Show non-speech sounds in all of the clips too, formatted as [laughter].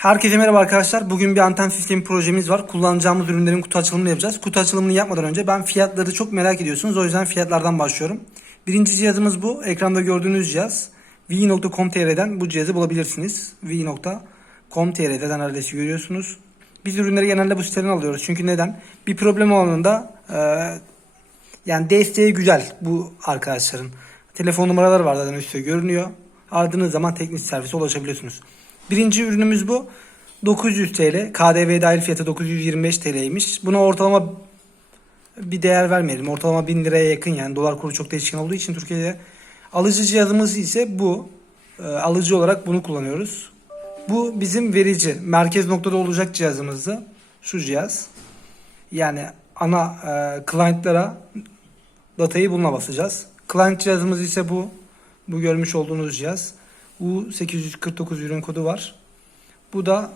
Herkese merhaba arkadaşlar. Bugün bir anten sistemi projemiz var. Kullanacağımız ürünlerin kutu açılımını yapacağız. Kutu açılımını yapmadan önce ben fiyatları çok merak ediyorsunuz. O yüzden fiyatlardan başlıyorum. Birinci cihazımız bu. Ekranda gördüğünüz cihaz. v.com.tr'den bu cihazı bulabilirsiniz. v.com.tr'den adresi görüyorsunuz. Biz ürünleri genelde bu siteden alıyoruz. Çünkü neden? Bir problem olanında e, yani desteği güzel bu arkadaşların. Telefon numaraları var zaten üstte görünüyor. Aradığınız zaman teknik servise ulaşabiliyorsunuz. Birinci ürünümüz bu. 900 TL. KDV dahil fiyatı 925 TL'ymiş. Buna ortalama bir değer vermeyelim. Ortalama 1000 liraya yakın yani dolar kuru çok değişken olduğu için Türkiye'de alıcı cihazımız ise bu. Ee, alıcı olarak bunu kullanıyoruz. Bu bizim verici. Merkez noktada olacak cihazımızdı. Şu cihaz. Yani ana e, client'lara datayı bununla basacağız. Client cihazımız ise bu. Bu görmüş olduğunuz cihaz. U849 ürün kodu var. Bu da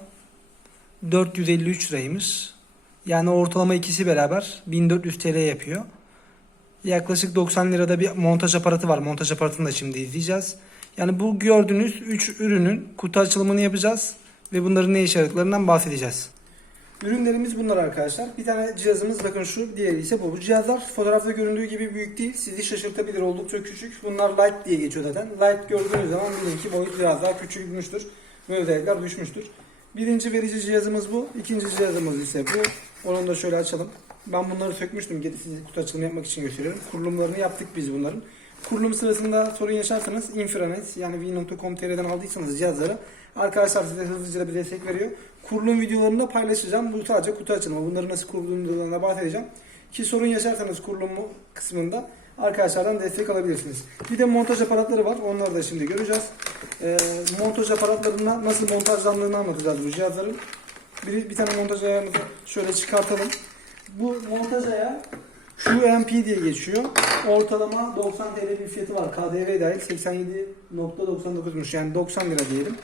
453 liraymış. Yani ortalama ikisi beraber 1400 TL yapıyor. Yaklaşık 90 lirada bir montaj aparatı var. Montaj aparatını da şimdi izleyeceğiz. Yani bu gördüğünüz 3 ürünün kutu açılımını yapacağız ve bunların ne işe yaradıklarından bahsedeceğiz. Ürünlerimiz bunlar arkadaşlar. Bir tane cihazımız bakın şu, diğeri ise bu. Bu cihazlar fotoğrafta göründüğü gibi büyük değil. Sizi şaşırtabilir oldukça küçük. Bunlar light diye geçiyor zaten. Light gördüğünüz zaman bilin ki boyut biraz daha küçülmüştür. Ve özellikler düşmüştür. Birinci verici cihazımız bu. İkinci cihazımız ise bu. Onu da şöyle açalım. Ben bunları sökmüştüm. Gidip size kutu açılımı yapmak için gösteriyorum. Kurulumlarını yaptık biz bunların. Kurulum sırasında sorun yaşarsanız infranet yani v.com.tr'den aldıysanız cihazları arkadaşlar size hızlıca bir destek veriyor. Kurulum videolarını da paylaşacağım. Bu sadece kutu açılımı. Bunları nasıl kurulduğundan bahsedeceğim. Ki sorun yaşarsanız kurulumu kısmında arkadaşlardan destek alabilirsiniz. Bir de montaj aparatları var. Onları da şimdi göreceğiz. Ee, montaj aparatlarına nasıl montajlandığını anlatacağız bu cihazların. Bir, bir tane montaj ayağımızı şöyle çıkartalım. Bu montaj ayağı QMP diye geçiyor. Ortalama 90 TL bir fiyatı var. KDV dahil 87.99'muş. Yani 90 lira diyelim.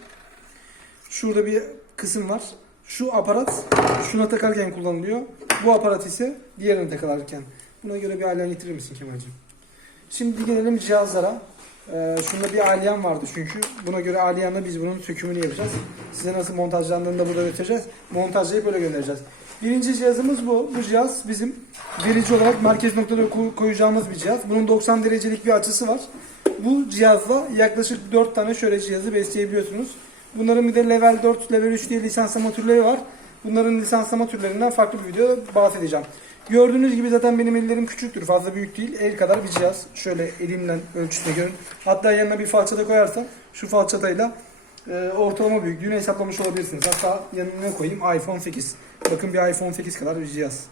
Şurada bir kısım var. Şu aparat şuna takarken kullanılıyor. Bu aparat ise diğerine takılarken. Buna göre bir alyan getirir misin Kemal'cim? Şimdi gelelim cihazlara. Ee, şunda bir alyan vardı çünkü. Buna göre alyanla biz bunun sökümünü yapacağız. Size nasıl montajlandığını da burada göstereceğiz. Montajlayıp böyle göndereceğiz. Birinci cihazımız bu. Bu cihaz bizim verici olarak merkez noktada koy- koyacağımız bir cihaz. Bunun 90 derecelik bir açısı var. Bu cihazla yaklaşık 4 tane şöyle cihazı besleyebiliyorsunuz. Bunların bir de level 4, level 3 diye lisanslama türleri var. Bunların lisanslama türlerinden farklı bir videoda bahsedeceğim. Gördüğünüz gibi zaten benim ellerim küçüktür. Fazla büyük değil. El kadar bir cihaz. Şöyle elimle ölçüsüne görün. Hatta yanına bir falçata koyarsam şu falçatayla e, ortalama büyüklüğünü hesaplamış olabilirsiniz. Hatta yanına koyayım iPhone 8. Bakın bir iPhone 8 kadar bir cihaz.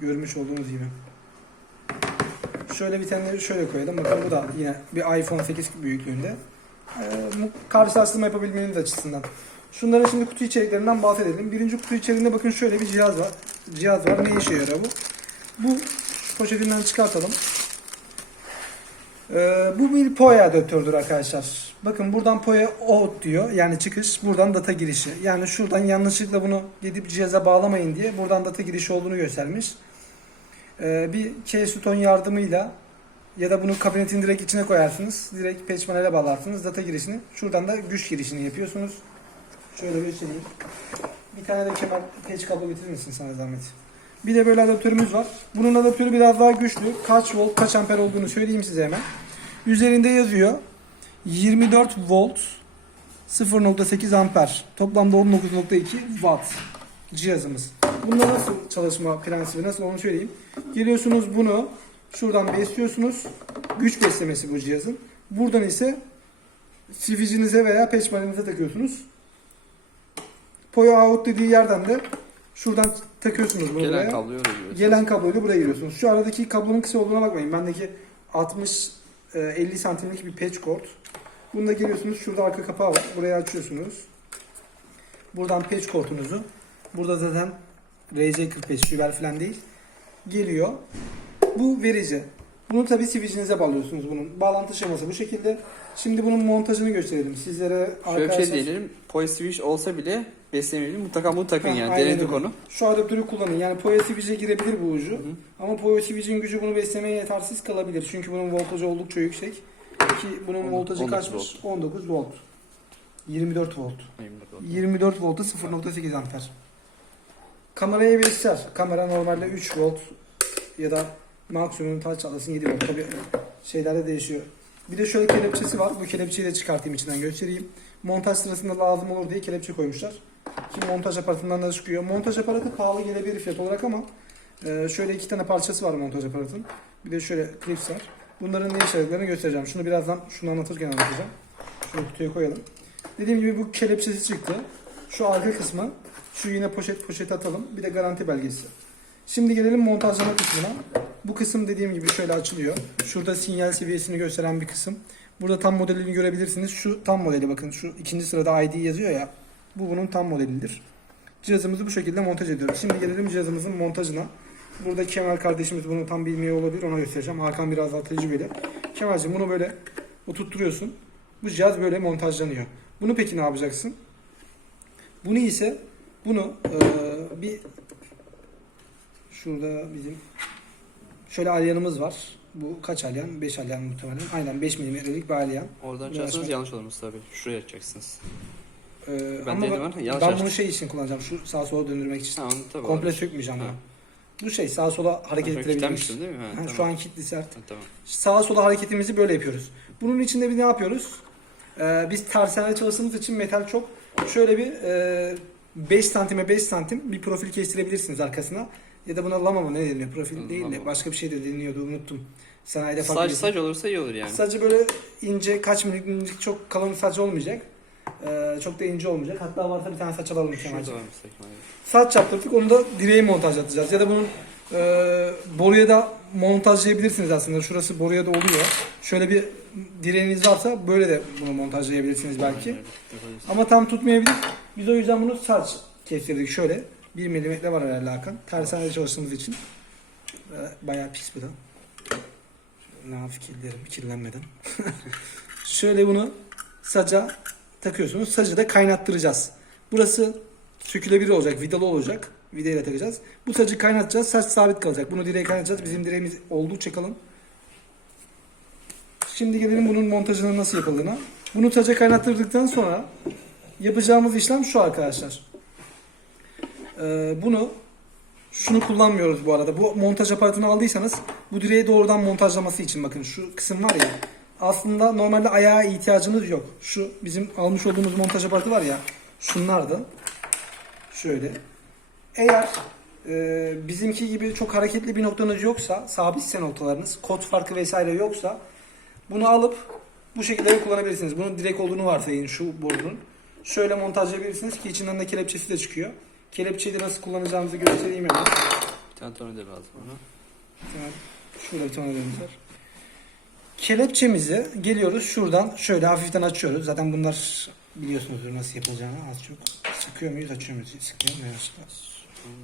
Görmüş olduğunuz gibi. Şöyle bir tane şöyle koyalım. Bakın bu da yine bir iPhone 8 büyüklüğünde. Ee, karşılaştırma yapabilmeniz açısından. Şunların şimdi kutu içeriklerinden bahsedelim. Birinci kutu içeriğinde bakın şöyle bir cihaz var. Cihaz var. Ne işe yarıyor bu? Bu poşetinden çıkartalım. Ee, bu bir POE adaptördür arkadaşlar. Bakın buradan POE out diyor. Yani çıkış. Buradan data girişi. Yani şuradan yanlışlıkla bunu gidip cihaza bağlamayın diye buradan data girişi olduğunu göstermiş. Ee, bir keyston yardımıyla ya da bunu kabinetin direkt içine koyarsınız. Direkt patch panel'e bağlarsınız. Data girişini. Şuradan da güç girişini yapıyorsunuz. Şöyle göstereyim. Bir tane de kemer patch kablo getirir misin sana zahmet? Bir de böyle adaptörümüz var. Bunun adaptörü biraz daha güçlü. Kaç volt, kaç amper olduğunu söyleyeyim size hemen. Üzerinde yazıyor. 24 volt 0.8 amper. Toplamda 19.2 watt cihazımız. Bunda nasıl çalışma prensibi nasıl onu söyleyeyim. Geliyorsunuz bunu şuradan besliyorsunuz. Güç beslemesi bu cihazın. Buradan ise sivicinize veya peçmanenize takıyorsunuz. Poyo out dediği yerden de şuradan takıyorsunuz bunu buraya. Gelen kabloyu oraya giriyorsun. Gelen kabloyla buraya giriyorsunuz. Şu aradaki kablonun kısa olduğuna bakmayın. Bendeki 60 e, 50 santimlik bir patch cord. Bunda giriyorsunuz. Şurada arka kapağı var. Burayı açıyorsunuz. Buradan patch cord'unuzu. Burada zaten RC45 şuber falan değil. Geliyor. Bu verici. Bunu tabi switch'inize bağlıyorsunuz bunun. Bağlantı şeması bu şekilde. Şimdi bunun montajını gösterelim sizlere Şöyle bir arkadaşlar. şey diyelim. Poy switch olsa bile beslemeyelim. Mutlaka bunu takın Ha, yani. Denedik onu. Şu adaptörü kullanın. Yani Poyo Switch'e girebilir bu ucu. Hı. Ama Poyo Switch'in gücü bunu beslemeye yetersiz kalabilir. Çünkü bunun voltajı oldukça yüksek. Ki bunun 19 voltajı 19 kaçmış? 19 volt. 24 volt. 24 volt. 24 voltu 0.8 amper. Kameraya bir ister. Kamera normalde 3 volt ya da maksimum taç çatlasın 7 volt. Tabii şeylerde değişiyor. Bir de şöyle kelepçesi var. Bu kelepçeyi de çıkartayım içinden göstereyim. Montaj sırasında lazım olur diye kelepçe koymuşlar. Ki montaj aparatından da çıkıyor. Montaj aparatı pahalı gelebilir fiyat olarak ama e, şöyle iki tane parçası var montaj aparatın. Bir de şöyle klips var. Bunların ne yaradığını göstereceğim. Şunu birazdan şunu anlatırken anlatacağım. Şunu kutuya koyalım. Dediğim gibi bu kelepçesi çıktı. Şu arka kısmı, şu yine poşet poşet atalım. Bir de garanti belgesi. Şimdi gelelim montajlama kısmına. Bu kısım dediğim gibi şöyle açılıyor. Şurada sinyal seviyesini gösteren bir kısım. Burada tam modelini görebilirsiniz. Şu tam modeli bakın. Şu ikinci sırada ID yazıyor ya. Bu bunun tam modelidir. Cihazımızı bu şekilde montaj ediyoruz. Şimdi gelelim cihazımızın montajına. Burada Kemal kardeşimiz bunu tam bilmiyor olabilir. Ona göstereceğim. Hakan biraz daha tecrübeli. Kemal'cim bunu böyle oturtturuyorsun. Bu cihaz böyle montajlanıyor. Bunu peki ne yapacaksın? Bunu ise bunu eee, bir şurada bizim şöyle alyanımız var. Bu kaç alyan? 5 alyan muhtemelen. Aynen 5 milimetrelik bir alyan. Oradan açarsanız bak. yanlış olur Mustafa Bey. Şuraya açacaksınız. Ee, Ben ama ben, ama yanlış ben açtım. bunu şey için kullanacağım. Şu sağa sola döndürmek için. Tamam tabii. Komple olur. sökmeyeceğim Ha. bunu. Bu şey sağa sola hareket Ha, ettirebiliriz. kilitlenmiştin değil mi? Ha, Ha, tamam. Şu an kilitli sert. Ha, tamam. Sağa sola hareketimizi böyle yapıyoruz. Bunun içinde bir ne yapıyoruz? Ee, biz tersane çalıştığımız için metal çok şöyle bir e, 5 santime 5 santim bir profil kestirebilirsiniz arkasına. Ya da buna lama mı ne deniyor? Profil değil de Lama. başka bir şey de deniliyordu unuttum. Sanayide farklı Saç bir- saç olursa iyi olur yani. Sadece böyle ince kaç milimlik çok kalın bir saç olmayacak. Ee, çok da ince olmayacak. Hatta varsa bir tane saç alalım Şurada Kemal'cim. Kemal. Saç yaptırdık onu da direğe montajlatacağız. Ya da bunun e, boruya da montajlayabilirsiniz aslında. Şurası boruya da oluyor. Şöyle bir direğiniz varsa böyle de bunu montajlayabilirsiniz belki. Ama tam tutmayabilir. Biz o yüzden bunu saç kestirdik şöyle. 1 milimetre var herhalde Hakan. Tersanede çalıştığımız için. Ee, Bayağı pis bu da. Hafif kirlerim kirlenmeden. [laughs] şöyle bunu saca takıyorsunuz. Sacı da kaynattıracağız. Burası sökülebilir olacak, vidalı olacak. Vidayla takacağız. Bu sacı kaynatacağız. Saç sabit kalacak. Bunu direğe kaynatacağız. Bizim direğimiz oldukça kalın. Şimdi gelelim bunun montajının nasıl yapıldığına. Bunu saca kaynattırdıktan sonra yapacağımız işlem şu arkadaşlar. Ee, bunu şunu kullanmıyoruz bu arada. Bu montaj aparatını aldıysanız bu direği doğrudan montajlaması için bakın şu kısım var ya. Aslında normalde ayağa ihtiyacınız yok. Şu bizim almış olduğumuz montaj aparatı var ya. Şunlardı. Şöyle. Eğer e, bizimki gibi çok hareketli bir noktanız yoksa, sabitse noktalarınız, kod farkı vesaire yoksa bunu alıp bu şekilde kullanabilirsiniz. Bunun direkt olduğunu varsayın şu borunun. Şöyle montajlayabilirsiniz ki içinden de kelepçesi de çıkıyor. Kelepçeyi de nasıl kullanacağımızı göstereyim hemen. Bir tane tornavida lazım ona. Evet, Şurada bir tane var. Kelepçemizi geliyoruz şuradan şöyle hafiften açıyoruz. Zaten bunlar biliyorsunuzdur nasıl yapılacağını az çok. Sıkıyor muyuz açıyor muyuz? Sıkıyor muyuz? Yanlışlıkla.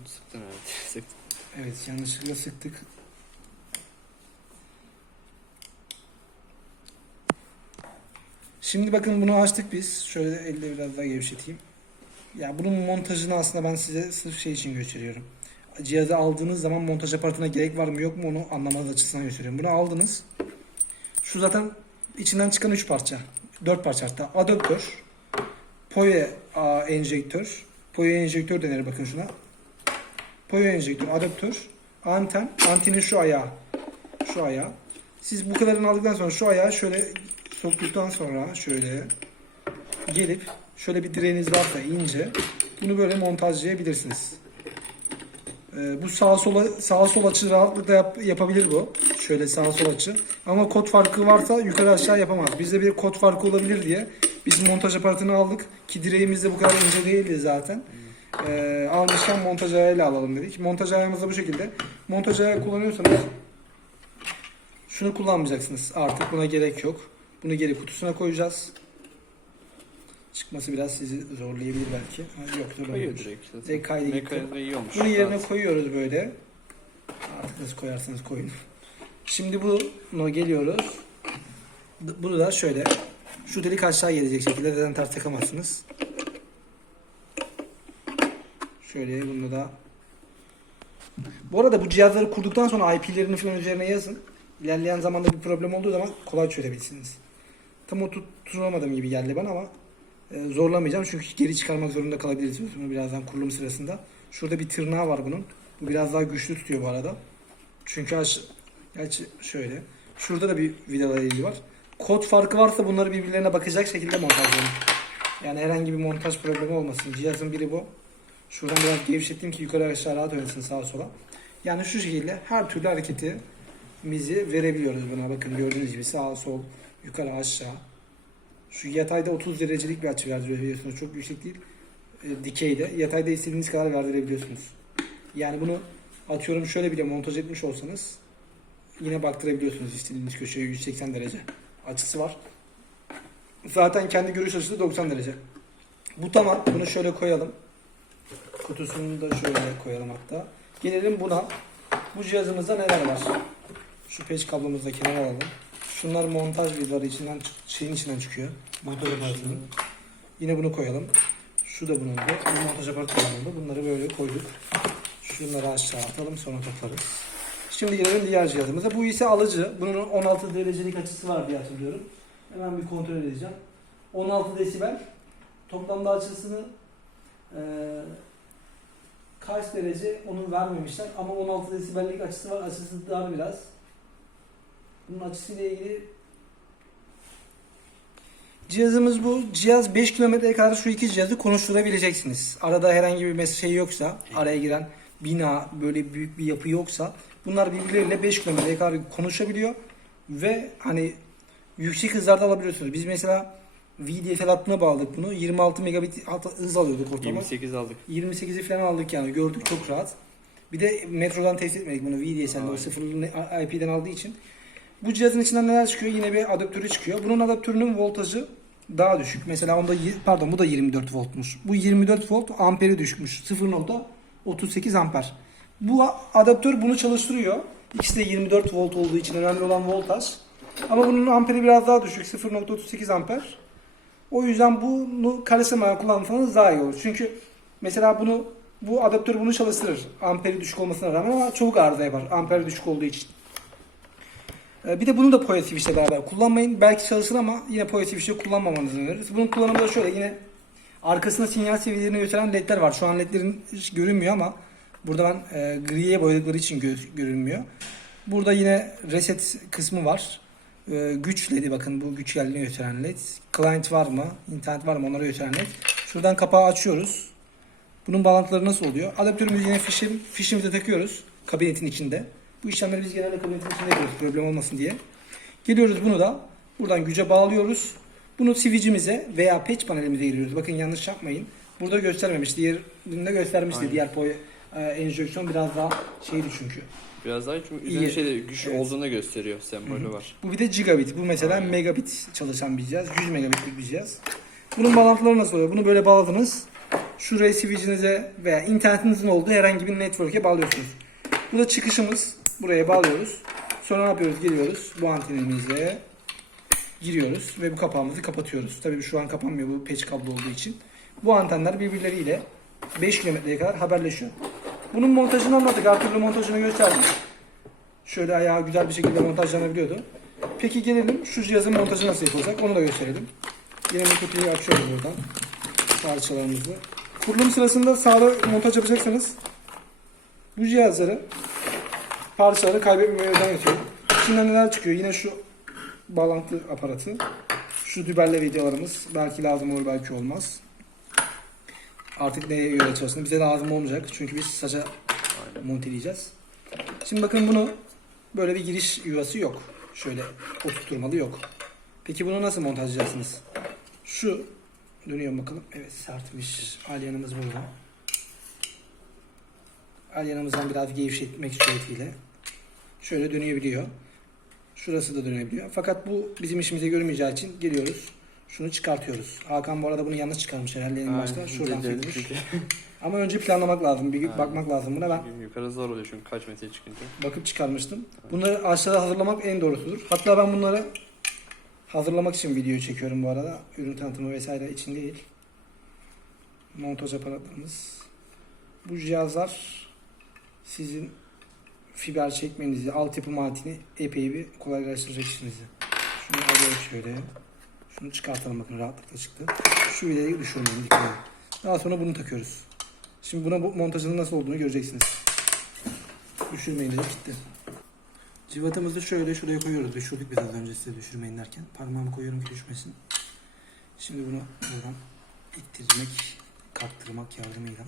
Sıktın evet. [laughs] Sıktın. Evet yanlışlıkla sıktık. Şimdi bakın bunu açtık biz. Şöyle elde biraz daha gevşeteyim. Ya bunun montajını aslında ben size sırf şey için gösteriyorum. Cihazı aldığınız zaman montaj aparatına gerek var mı yok mu onu anlamanız açısından gösteriyorum. Bunu aldınız. Şu zaten içinden çıkan 3 parça. 4 parça hatta. Adaptör, POE enjektör. POE enjektör denir bakın şuna. Poyo enjektör, adaptör, anten, antenin şu ayağı, şu ayağı. Siz bu kadarını aldıktan sonra şu ayağı şöyle soktuktan sonra şöyle gelip şöyle bir direğiniz varsa ince bunu böyle montajlayabilirsiniz. Ee, bu sağa sola sağa sol açı rahatlıkla yap- yapabilir bu. Şöyle sağa sol açı. Ama kod farkı varsa yukarı aşağı yapamaz. Bizde bir kod farkı olabilir diye biz montaj aparatını aldık ki direğimiz de bu kadar ince değildi zaten. Ee, almışken montaj ayağıyla alalım dedik. Montaj ayağımız da bu şekilde. Montaj ayağı kullanıyorsanız şunu kullanmayacaksınız. Artık buna gerek yok. Bunu geri kutusuna koyacağız. Çıkması biraz sizi zorlayabilir belki. Ha, yok Koyuyor zorlamıyormuş. direkt. zaten. Direkt kaydı gitti. Mekanizma iyi olmuş. Bunu yerine Rahat. koyuyoruz böyle. Artık nasıl koyarsanız koyun. Şimdi bunu geliyoruz. Bunu da şöyle. Şu delik aşağı gelecek şekilde zaten ters takamazsınız. Şöyle bunu da. Bu arada bu cihazları kurduktan sonra IP'lerini falan üzerine yazın. İlerleyen zamanda bir problem olduğu zaman kolay çözebilirsiniz. Tam o tutturamadım gibi geldi bana ama e, zorlamayacağım çünkü geri çıkarmak zorunda kalabiliriz bunu birazdan kurulum sırasında. Şurada bir tırnağı var bunun. Bu biraz daha güçlü tutuyor bu arada. Çünkü aş gerçi şöyle. Şurada da bir vidalayıcı var. Kod farkı varsa bunları birbirlerine bakacak şekilde montajlayın. Yani herhangi bir montaj problemi olmasın. Cihazın biri bu. Şuradan biraz gevşettim ki yukarı aşağı rahat oynasın sağa sola. Yani şu şekilde her türlü hareketimizi verebiliyoruz buna. Bakın gördüğünüz gibi sağ sol yukarı aşağı. Şu yatayda 30 derecelik bir açı verdirebiliyorsunuz. Çok yüksek değil. E, dikeyde. Yatayda istediğiniz kadar verdirebiliyorsunuz. Yani bunu atıyorum şöyle bile montaj etmiş olsanız yine baktırabiliyorsunuz istediğiniz köşeye 180 derece açısı var. Zaten kendi görüş açısı 90 derece. Bu tamam. Bunu şöyle koyalım. Kutusunu da şöyle koyalım hatta. Gelelim buna. Bu cihazımızda neler var? Şu peç kablomuzu da alalım. Şunlar montaj vidaları içinden şeyin içinden çıkıyor. Motor aparatının. Yine bunu koyalım. Şu da bunun da. Bu montaj aparatı kullanıldı. Bunları böyle koyduk. Şunları aşağı atalım sonra toplarız. Şimdi gelelim diğer cihazımıza. Bu ise alıcı. Bunun 16 derecelik açısı var diye hatırlıyorum. Hemen bir kontrol edeceğim. 16 desibel. Toplamda açısını eee kaç derece onu vermemişler ama 16 desibellik açısı var. Açısı dar biraz. Bunun açısıyla ilgili Cihazımız bu. Cihaz 5 kilometreye kadar şu iki cihazı konuşturabileceksiniz. Arada herhangi bir şey yoksa, araya giren bina, böyle büyük bir yapı yoksa bunlar birbirleriyle 5 kilometreye kadar konuşabiliyor ve hani yüksek hızlarda alabiliyorsunuz. Biz mesela VDSL hattına bağladık bunu. 26 megabit hız alıyorduk ortalama. 28 aldık. 28'i falan aldık yani gördük çok rahat. Bir de metrodan test etmedik bunu VDSL'de o sıfırlı IP'den aldığı için. Bu cihazın içinden neler çıkıyor? Yine bir adaptörü çıkıyor. Bunun adaptörünün voltajı daha düşük. Mesela onda pardon bu da 24 voltmuş. Bu 24 volt amperi düşükmüş. 0.38 amper. Bu adaptör bunu çalıştırıyor. İkisi de 24 volt olduğu için önemli olan voltaj. Ama bunun amperi biraz daha düşük. 0.38 amper. O yüzden bunu kare semaver kullanırsanız daha iyi olur. Çünkü mesela bunu bu adaptör bunu çalıştırır. Amperi düşük olmasına rağmen ama çabuk arıza yapar. Amperi düşük olduğu için. Ee, Bir de bunu da Poya Switch'le beraber kullanmayın. Belki çalışır ama yine Poya Switch'le kullanmamanızı öneririz. Bunun kullanımı da şöyle yine arkasında sinyal seviyelerini gösteren ledler var. Şu an ledlerin hiç görünmüyor ama burada ben e, griye boyadıkları için gö- görünmüyor. Burada yine reset kısmı var. E, güç ledi bakın bu güç yerlerini gösteren led. Client var mı? internet var mı? Onları gösteren led. Şuradan kapağı açıyoruz. Bunun bağlantıları nasıl oluyor? Adaptörümüzü yine fişim, fişimize takıyoruz kabinetin içinde. Bu işlemleri biz genelde kabinetin içinde yapıyoruz problem olmasın diye. Geliyoruz bunu da buradan güce bağlıyoruz. Bunu switch'imize veya patch panelimize giriyoruz. Bakın yanlış yapmayın. Burada göstermemiş. Diğerinde göstermişti. Aynen. Diğer poy e, enjeksiyon biraz daha şeydi çünkü. Biraz daha çünkü İyi. üzerinde şeyde güç Evet. olduğunu gösteriyor. Sembolü var. Bu bir de gigabit. Bu mesela Aynen. megabit çalışan bir cihaz. 100 megabitlik bir cihaz. Bunun bağlantıları nasıl oluyor? Bunu böyle bağladınız. Şuraya switch'inize veya internetinizin olduğu herhangi bir network'e bağlıyorsunuz. Bu da çıkışımız. Buraya bağlıyoruz. Sonra ne yapıyoruz? Geliyoruz. Bu antenimize giriyoruz ve bu kapağımızı kapatıyoruz. Tabii şu an kapanmıyor bu patch kablo olduğu için. Bu antenler birbirleriyle 5 kilometreye kadar haberleşiyor. Bunun montajını anlattık. Her montajını gösterdik. Şöyle ayağı güzel bir şekilde montajlanabiliyordu. Peki gelelim şu cihazın montajı nasıl yapılacak onu da gösterelim. Yine bir kutuyu açıyoruz buradan. Parçalarımızı. Kurulum sırasında sağda montaj yapacaksanız bu cihazları parçaları kaybetmemeye özen gösteriyor. İçinden neler çıkıyor? Yine şu bağlantı aparatı. Şu dübelle videolarımız belki lazım olur belki olmaz. Artık neye göre çalışsın bize lazım olmayacak. Çünkü biz saça monteleyeceğiz. Şimdi bakın bunu böyle bir giriş yuvası yok. Şöyle oturtmalı yok. Peki bunu nasıl montajlayacaksınız? Şu dönüyor bakalım. Evet sertmiş. Alyanımız burada. Alyanımızdan biraz gevşetmek suretiyle. Şöyle dönebiliyor. Şurası da dönebiliyor. Fakat bu bizim işimize görmeyeceği için geliyoruz. Şunu çıkartıyoruz. Hakan bu arada bunu yanlış çıkarmış herhalde en başta. Aynen. Şuradan sökmüş. [laughs] Ama önce planlamak lazım. Bir Aynen. bakmak lazım buna. Ben Yukarı zor oluyor çünkü kaç metre çıkınca. bakıp çıkarmıştım. Bunları aşağıda hazırlamak en doğrusudur. Hatta ben bunları hazırlamak için video çekiyorum bu arada. Ürün tanıtımı vesaire için değil. Montaj aparatlarımız. Bu cihazlar sizin fiber çekmenizi, altyapı maddini epey bir kolaylaştıracak işinizi. Şunu alıyorum şöyle. Şunu çıkartalım bakın rahatlıkla çıktı. Şu vidayı düşürmeyin dikkat edin. Daha sonra bunu takıyoruz. Şimdi buna bu montajının nasıl olduğunu göreceksiniz. Düşürmeyin dedik gitti. Civatamızı şöyle şuraya koyuyoruz. Düşürdük biraz önce size düşürmeyin derken. Parmağımı koyuyorum ki düşmesin. Şimdi bunu buradan ittirmek, kalktırmak yardımıyla.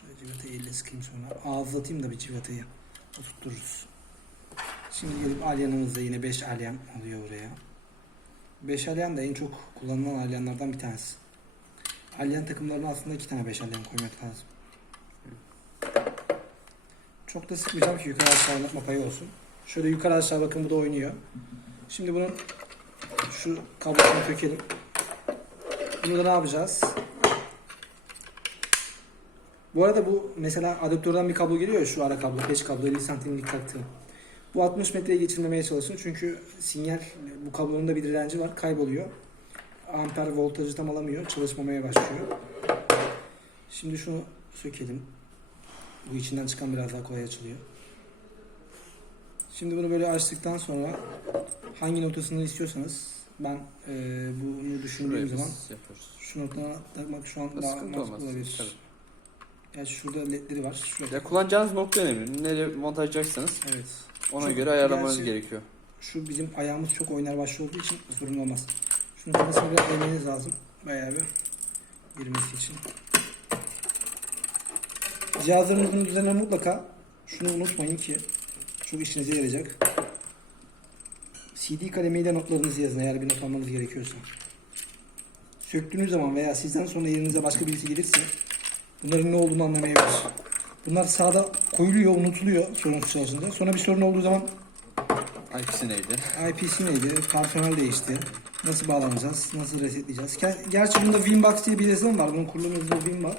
Şöyle civatayı elle sıkayım sonra. Ağızlatayım da bir civatayı oturturuz. Şimdi gelip alyanımızda yine 5 alyan oluyor buraya. 5 alyan da en çok kullanılan alyanlardan bir tanesi. Alyan takımlarına aslında 2 tane 5 alyan koymak lazım. Çok da sıkmayacağım ki yukarı aşağı oynatma payı olsun. Şöyle yukarı aşağı bakın bu da oynuyor. Şimdi bunun şu kablosunu sökelim. Bunu da ne yapacağız? Bu arada bu mesela adaptörden bir kablo geliyor ya şu ara kablo, peş kablo 50 santimlik taktığım. Bu 60 metreye geçirmemeye çalışın çünkü sinyal bu kablonun da bir direnci var kayboluyor. Amper voltajı tam alamıyor çalışmamaya başlıyor. Şimdi şunu sökelim. Bu içinden çıkan biraz daha kolay açılıyor. Şimdi bunu böyle açtıktan sonra hangi notasını istiyorsanız ben eee bunu düşündüğüm Şuraya zaman şu notana takmak şu an daha mantıklı olabilir. Tabii. Yani şurada ledleri var. Şurada. Ya kullanacağınız nokta önemli. Nereye montajlayacaksınız Evet. ona Çok- göre ayarlamanız gerçi- gerekiyor. Şu bizim ayağımız çok oynar başlı olduğu için sorun olmaz. Şunun kafasını biraz eğmeniz lazım. Bayağı bir girmesi için. Cihazlarınızın üzerine mutlaka şunu unutmayın ki çok işinize yarayacak. CD kalemiyle notlarınızı yazın eğer bir not almanız gerekiyorsa. Söktüğünüz zaman veya sizden sonra yerinize başka birisi gelirse bunların ne olduğunu anlamayabilir. Bunlar sağda koyuluyor, unutuluyor sorunsuz çalışınca. Sonra bir sorun olduğu zaman IP'si neydi? IPC neydi? Personel değişti. Nasıl bağlanacağız? Nasıl resetleyeceğiz? Ger- Gerçi bunda Winbox diye bir yazılım var. Bunun yazılımı Winbox.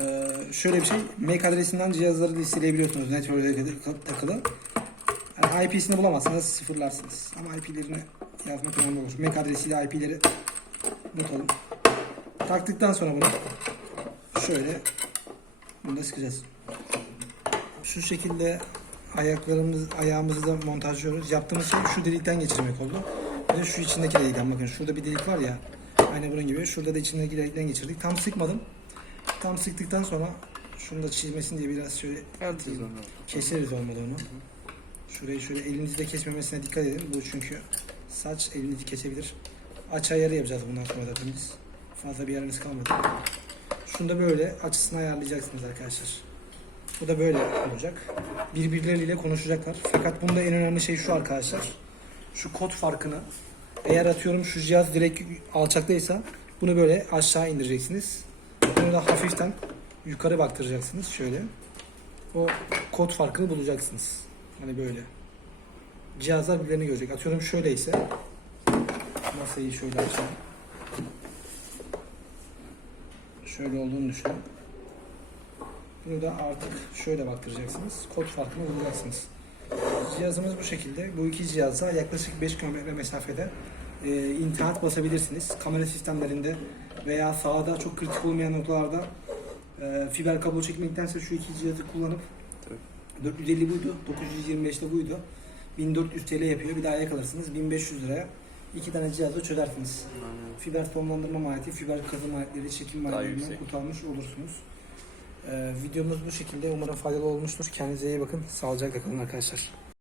Ee, şöyle bir şey. MAC adresinden cihazları listeleyebiliyorsunuz. Network'e takılı. Yani IP'sini bulamazsanız sıfırlarsınız. Ama IP'lerini yazmak önemli olur. MAC adresiyle IP'leri unutalım. Taktıktan sonra bunu şöyle bunu da sıkacağız. Şu şekilde ayaklarımız ayağımızı da montajlıyoruz. Yaptığımız şey şu delikten geçirmek oldu. Bir de şu içindeki delikten bakın şurada bir delik var ya. Aynı bunun gibi. Şurada da içindeki delikten geçirdik. Tam sıkmadım. Tam sıktıktan sonra şunu da çizmesin diye biraz şöyle onu. keseriz olmalı onu. Şurayı şöyle elinizde kesmemesine dikkat edin. Bu çünkü saç elinizi kesebilir. Aç ayarı yapacağız bundan sonra da biz. Fazla bir yerimiz kalmadı. Şunu da böyle açısını ayarlayacaksınız arkadaşlar. Bu da böyle olacak. Birbirleriyle konuşacaklar. Fakat bunda en önemli şey şu arkadaşlar. Şu kod farkını eğer atıyorum şu cihaz direkt alçaktaysa bunu böyle aşağı indireceksiniz. Bunu da hafiften yukarı baktıracaksınız şöyle. O kod farkını bulacaksınız. Hani böyle. Cihazlar birbirlerini görecek. Atıyorum şöyleyse masayı şöyle açalım. Şöyle olduğunu düşünün. Bunu da artık şöyle baktıracaksınız. Kod farkını bulacaksınız. Cihazımız bu şekilde. Bu iki cihaza yaklaşık 5 kilometre mesafede e, internet basabilirsiniz. Kamera sistemlerinde veya sahada çok kritik olmayan noktalarda e, fiber kablo çekmektense şu iki cihazı kullanıp 450 buydu, 925 de buydu. 1400 TL yapıyor. Bir daha yakalırsınız. 1500 liraya iki tane cihazı çözersiniz. Fiber tonlandırma maliyeti, fiber kazı maliyetleri, çekim maliyetlerinden kurtarmış olursunuz. Ee, videomuz bu şekilde. Umarım faydalı olmuştur. Kendinize iyi bakın. Sağlıcakla kalın arkadaşlar.